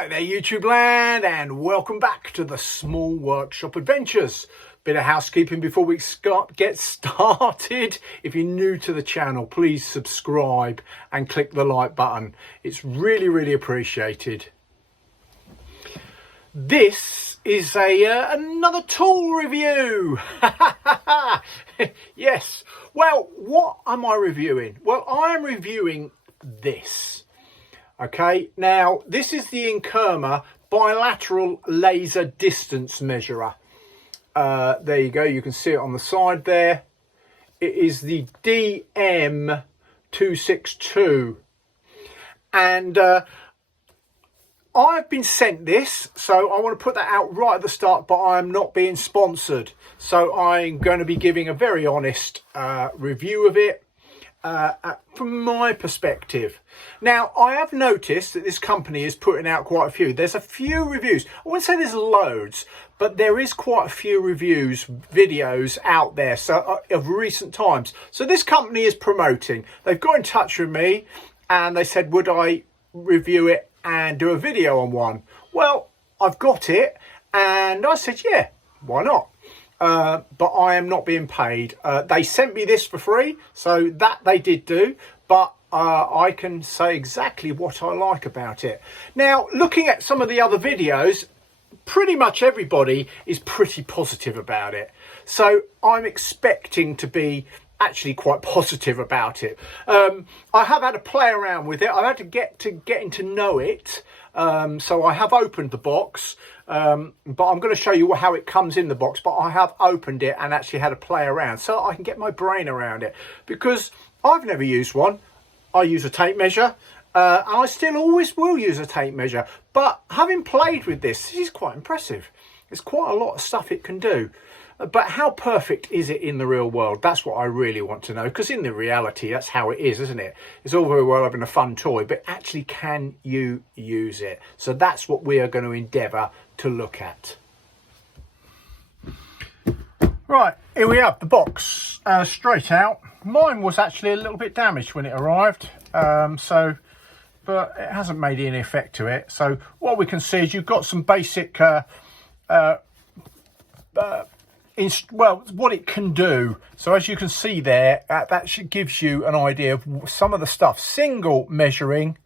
Hi there YouTube land, and welcome back to the Small Workshop Adventures. Bit of housekeeping before we get started. If you're new to the channel, please subscribe and click the like button. It's really appreciated. This is another tool review. Yes. Well, what am I reviewing? Well, I am reviewing this. Okay, now this is the Inkerma bilateral laser distance measurer. There you go, you can see it on the side there. It is the DM262, and I've been sent this, so I want to put that out right at the start, but I am not being sponsored, so I'm going to be giving a very honest review of it. From my perspective. Now, I have noticed that this company is putting out quite a few. There's a few reviews. I wouldn't say there's loads, but there is quite a few reviews, videos out there of recent times. So this company is promoting. They've got in touch with me and they said, would I review it and do a video on one? Well, I've got it and I said, yeah, why not? But I am not being paid. They sent me this for free, so that they did do, but I can say exactly what I like about it. Now, looking at some of the other videos, pretty much everybody is pretty positive about it. So I'm expecting to be actually quite positive about it. I have had to play around with it. I've had to getting to know it. So I have opened the box, but I'm going to show you how it comes in the box, but I have opened it and actually had to play around so I can get my brain around it, because I've never used one. I use a tape measure, and I still always will use a tape measure, but having played with this is quite impressive. There's quite a lot of stuff it can do. But how perfect is it in the real world? That's what I really want to know, because in the reality, that's how it is, isn't it? It's all very well having a fun toy, but actually, can you use it? So that's what we are going to endeavour to look at. Right, here we have the box, straight out. Mine was actually a little bit damaged when it arrived, but it hasn't made any effect to it. So what we can see is you've got some basic well, what it can do. So as you can see there, that gives you an idea of some of the stuff. Single measuring,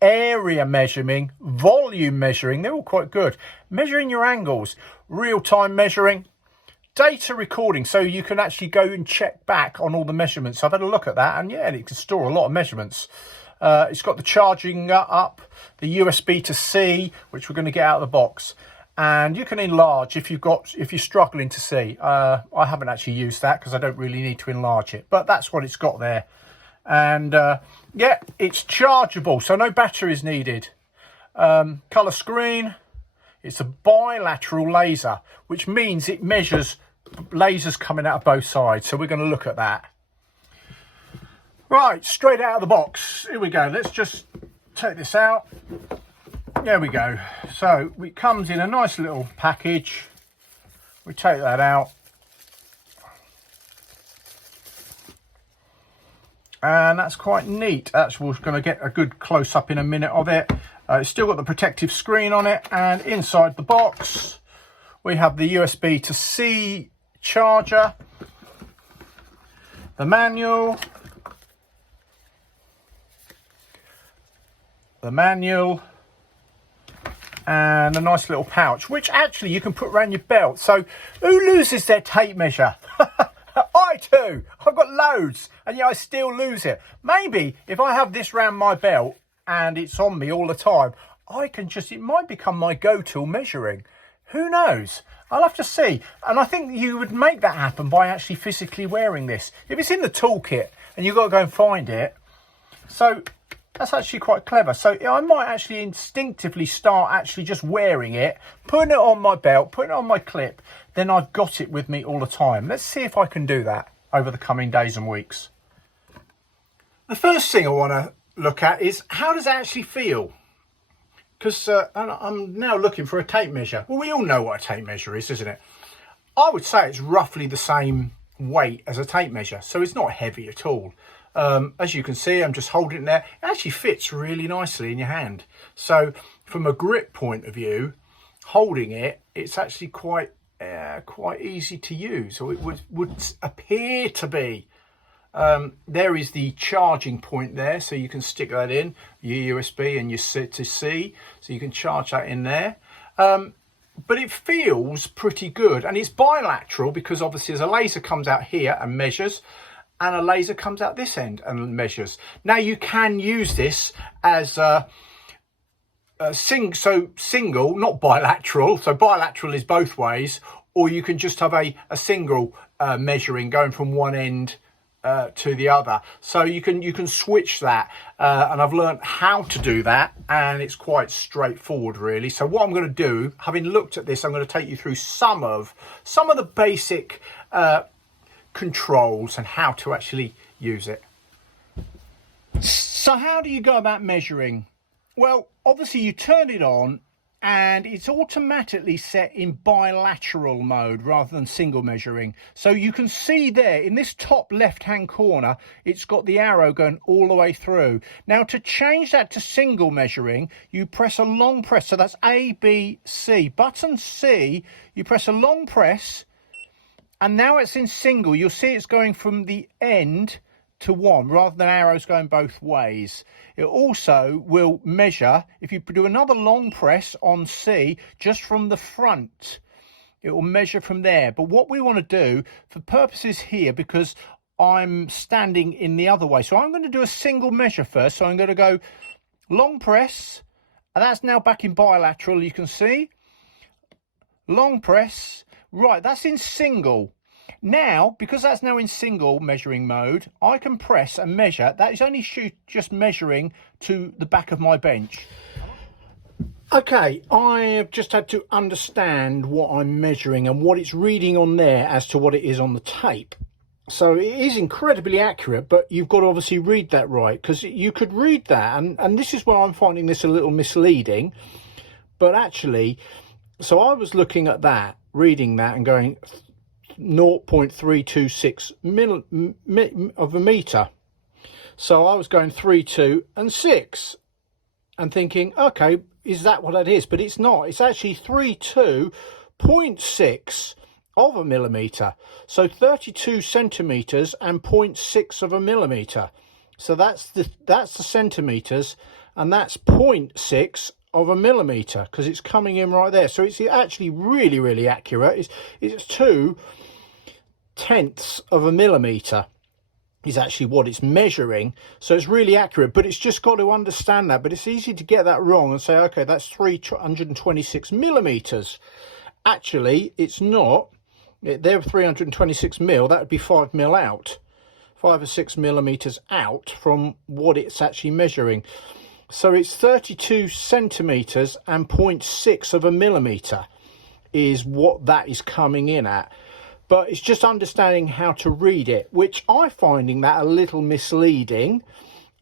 area measuring, volume measuring, they're all quite good. Measuring your angles, real-time measuring, data recording, so you can actually go and check back on all the measurements. I've had a look at that, and yeah, it can store a lot of measurements. It's got the charging up, the USB to C, which we're going to get out of the box. And you can enlarge if you're struggling to see. I haven't actually used that because I don't really need to enlarge it, but that's what it's got there. And yeah, it's chargeable, so no batteries needed. Color screen. It's a bilateral laser, which means it measures lasers coming out of both sides. So we're going to look at that. Right, straight out of the box. Here we go. Let's just take this out. There we go. So it comes in a nice little package. We take that out, and that's quite neat. We're going to get a good close up in a minute of it. It's still got the protective screen on it, and inside the box we have the USB to C charger, the manual, and a nice little pouch, which actually you can put around your belt. So who loses their tape measure? I do. I've got loads, and yet I still lose it. Maybe if I have this around my belt and it's on me all the time, it might become my go-to measuring. Who knows? I'll have to see. And I think you would make that happen by actually physically wearing this. If it's in the toolkit and you've got to go and find it. So that's actually quite clever. So I might actually instinctively start actually just wearing it, putting it on my belt, putting it on my clip, then I've got it with me all the time. Let's see if I can do that over the coming days and weeks. The first thing I want to look at is, how does it actually feel? Because I'm now looking for a tape measure. Well, we all know what a tape measure is, isn't it? I would say it's roughly the same weight as a tape measure, so it's not heavy at all. As you can see, I'm just holding it there. It actually fits really nicely in your hand. So from a grip point of view, holding it, it's actually quite easy to use, or it would appear to be. There is the charging point there, so you can stick that in, your USB and your C to C, so you can charge that in there. But it feels pretty good, and it's bilateral because obviously there's a laser comes out here and measures, and a laser comes out this end and measures. Now you can use this as single, not bilateral. So bilateral is both ways, or you can just have a single measuring going from one end to the other. So you can switch that, and I've learned how to do that, and it's quite straightforward really. So what I'm going to do, having looked at this, I'm going to take you through some of the basic controls and how to actually use it. So how do you go about measuring? Well, obviously you turn it on and it's automatically set in bilateral mode rather than single measuring. So you can see there in this top left hand corner, it's got the arrow going all the way through. Now to change that to single measuring, you press a long press. So that's A, B, C. Button C, you press a long press, and now it's in single. You'll see it's going from the end to one rather than arrows going both ways. It also will measure, if you do another long press on C, just from the front, it will measure from there. But what we want to do for purposes here, because I'm standing in the other way, so I'm going to do a single measure first. So I'm going to go long press, and that's now back in bilateral, you can see. Long press, right, that's in single. Now, because that's now in single measuring mode, I can press and measure. That is only just measuring to the back of my bench. Okay, I have just had to understand what I'm measuring and what it's reading on there as to what it is on the tape. So it is incredibly accurate, but you've got to obviously read that right, because you could read that, and this is where I'm finding this a little misleading. But actually, so I was looking at that, reading that and going 0.326 of a meter. So I was going 3, 2 and 6 and thinking, okay, is that what that is? But it's not. It's actually 32.6 of a millimeter. So 32 centimeters and 0.6 of a millimeter. So that's the centimeters, and that's 0.6 of a millimeter, because it's coming in right there. So it's actually really accurate. It's 2/10 of a millimeter is actually what it's measuring. So it's really accurate, but it's just got to understand that. But it's easy to get that wrong and say, okay, that's 326 millimeters. Actually, it's not. They're 326 mil. That would be 5 mil out, 5 or 6 millimeters out from what it's actually measuring. So it's 32 centimeters and 0.6 of a millimeter is what that is coming in at. But it's just understanding how to read it, which I'm finding that a little misleading,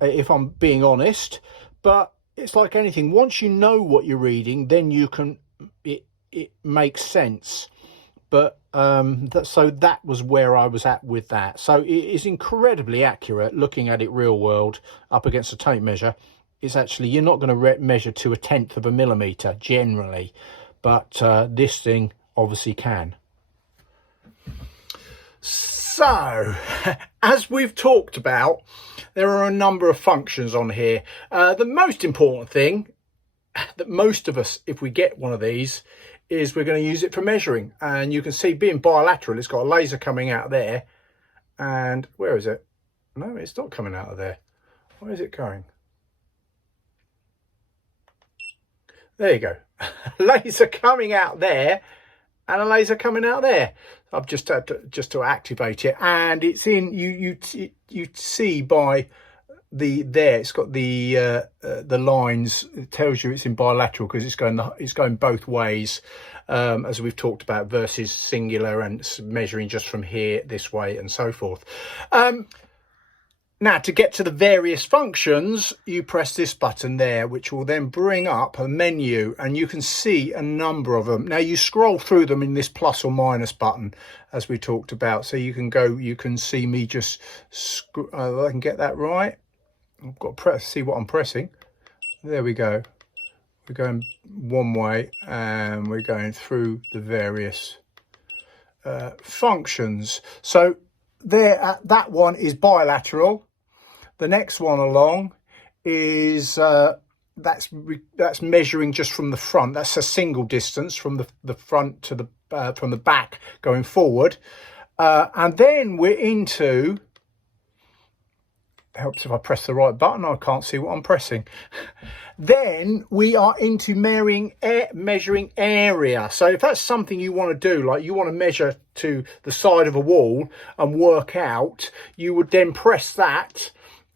if I'm being honest. But it's like anything. Once you know what you're reading, then you can, it makes sense. But so that was where I was at with that. So it is incredibly accurate looking at it real world up against a tape measure. It's actually, you're not going to measure to 1/10 of a millimeter generally, but this thing obviously can. So, as we've talked about, there are a number of functions on here. The most important thing that most of us, if we get one of these, is we're going to use it for measuring. And you can see, being bilateral, it's got a laser coming out there. And where is it? No, it's not coming out of there. Where is it going? There you go. Laser coming out there and a laser coming out there. I've just had to activate it, and it's in. You see by there, it's got the lines. It tells you it's in bilateral because it's going both ways, as we've talked about, versus singular and measuring just from here this way and so forth. Now, to get to the various functions, you press this button there, which will then bring up a menu, and you can see a number of them. Now, you scroll through them in this plus or minus button, as we talked about. So you can go, you can see me just, I can get that right. I've got to press, see what I'm pressing. There we go. We're going one way, and we're going through the various functions. So there, that one is bilateral. The next one along is that's measuring just from the front. That's a single distance from the front to the from the back going forward, and then we're into. Helps if I press the right button. I can't see what I'm pressing. Then we are into measuring area. So if that's something you want to do, like you want to measure to the side of a wall and work out, you would then press that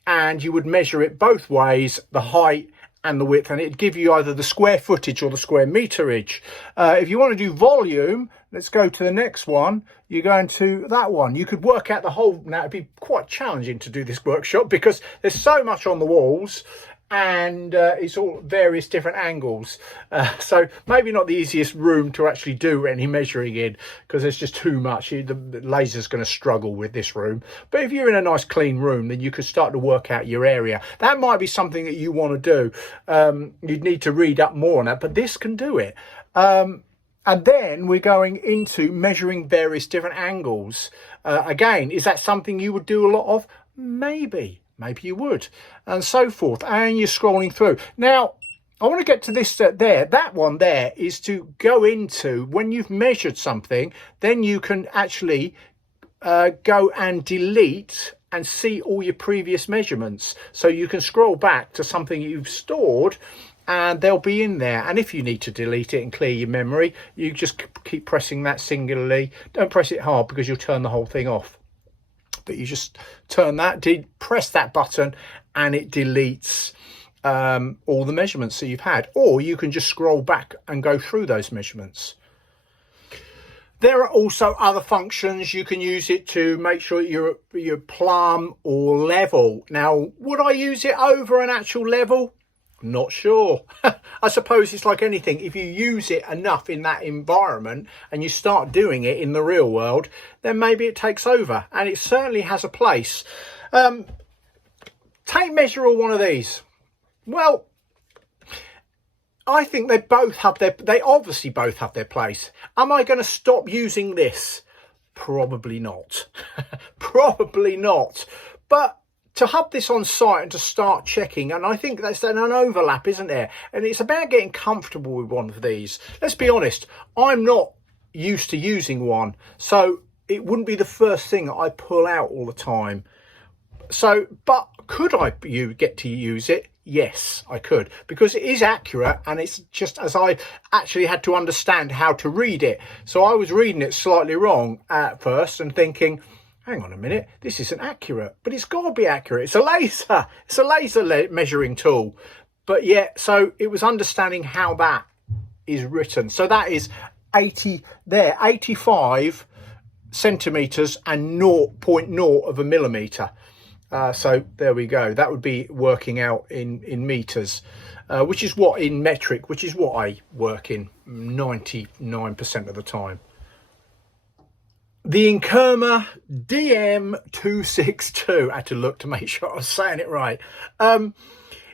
and you would measure it both ways, the height and the width, and it'd give you either the square footage or the square meterage. If you want to do volume, let's go to the next one. You're going to that one. You could work out the whole. Now, it'd be quite challenging to do this workshop because there's so much on the walls, and it's all various different angles. So maybe not the easiest room to actually do any measuring in because there's just too much. The laser's going to struggle with this room. But if you're in a nice clean room, then you could start to work out your area. That might be something that you want to do. You'd need to read up more on that, but this can do it. And then we're going into measuring various different angles. Again, is that something you would do a lot of? Maybe you would, and so forth. And you're scrolling through. Now, I want to get to this there. That one there is to go into when you've measured something, then you can actually go and delete and see all your previous measurements. So you can scroll back to something you've stored, and they'll be in there. And if you need to delete it and clear your memory, you just keep pressing that singularly. Don't press it hard because you'll turn the whole thing off. But you just turn that, press that button, and it deletes all the measurements that you've had. Or you can just scroll back and go through those measurements. There are also other functions. You can use it to make sure you're plumb or level. Now, would I use it over an actual level? Not sure. I suppose it's like anything. If you use it enough in that environment and you start doing it in the real world, then maybe it takes over, and it certainly has a place. Tape measure or one of these. Well, I think they obviously both have their place. Am I going to stop using this? Probably not. Probably not. But to have this on site and to start checking, and I think that's an overlap, isn't there? And it's about getting comfortable with one of these. Let's be honest, I'm not used to using one, so it wouldn't be the first thing that I pull out all the time. So, but could I get to use it? Yes, I could, because it is accurate, and it's just as I actually had to understand how to read it. So I was reading it slightly wrong at first and thinking, hang on a minute, this isn't accurate, but it's got to be accurate. It's a laser. It's a laser measuring tool. But yeah, so it was understanding how that is written. So that is 85 centimeters and 0.0 of a millimeter. So there we go. That would be working out in meters, which is what in metric, which is what I work in 99% of the time. The Inkerma DM262. I had to look to make sure I was saying it right.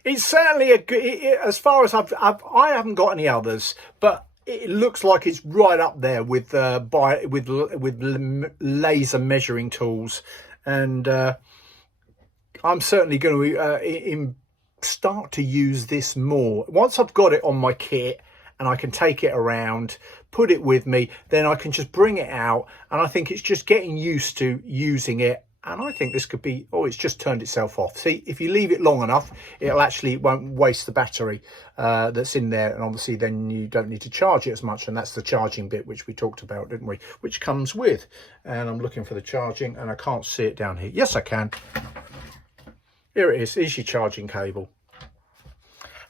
It's certainly a good, as far as I haven't got any others, but it looks like it's right up there with laser measuring tools, and I'm certainly going to start to use this more once I've got it on my kit and I can take it around, put it with me, then I can just bring it out, and I think it's just getting used to using it. And I think this could be, oh, it's just turned itself off. See, if you leave it long enough, it won't waste the battery that's in there. And obviously then you don't need to charge it as much. And that's the charging bit, which we talked about, didn't we? Which comes with. And I'm looking for the charging, and I can't see it down here. Yes, I can. Here it is. Here's your charging cable.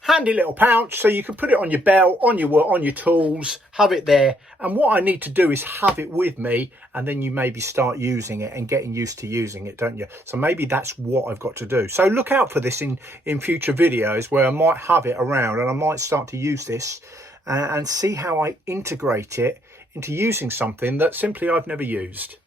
handy little pouch, so you can put it on your belt, on your tools, have it there. And what I need to do is have it with me, and then you maybe start using it and getting used to using it, don't you? So maybe that's what I've got to do. So look out for this in future videos where I might have it around, and I might start to use this and see how I integrate it into using something that simply I've never used.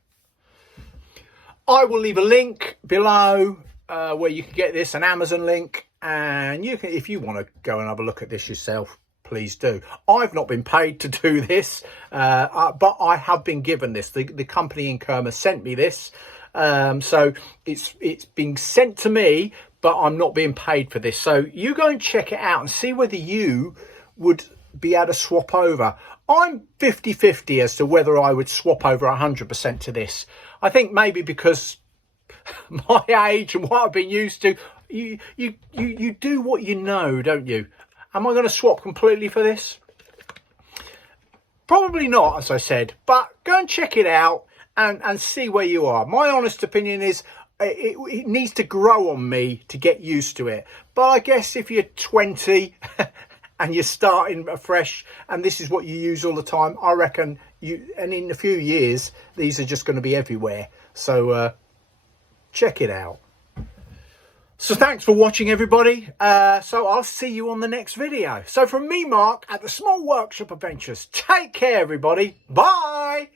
I will leave a link below where you can get this, an Amazon link, and you can, if you want to go and have a look at this yourself, please do. I've not been paid to do this, but I have been given this. The company Inkerma sent me this, so it's being sent to me, but I'm not being paid for this. So you go and check it out and see whether you would be able to swap over. I'm 50-50 as to whether I would swap over 100% to this. I think maybe because my age and what I've been used to, you do what you know, don't you? Am I going to swap completely for this? Probably not, as I said, but go and check it out and see where you are. My honest opinion is it needs to grow on me to get used to it. But I guess if you're 20 and you're starting afresh and this is what you use all the time, I reckon and in a few years, these are just going to be everywhere. So check it out. So thanks for watching, everybody. So I'll see you on the next video. So from me, Mark, at the Small Workshop Adventures, take care, everybody. Bye.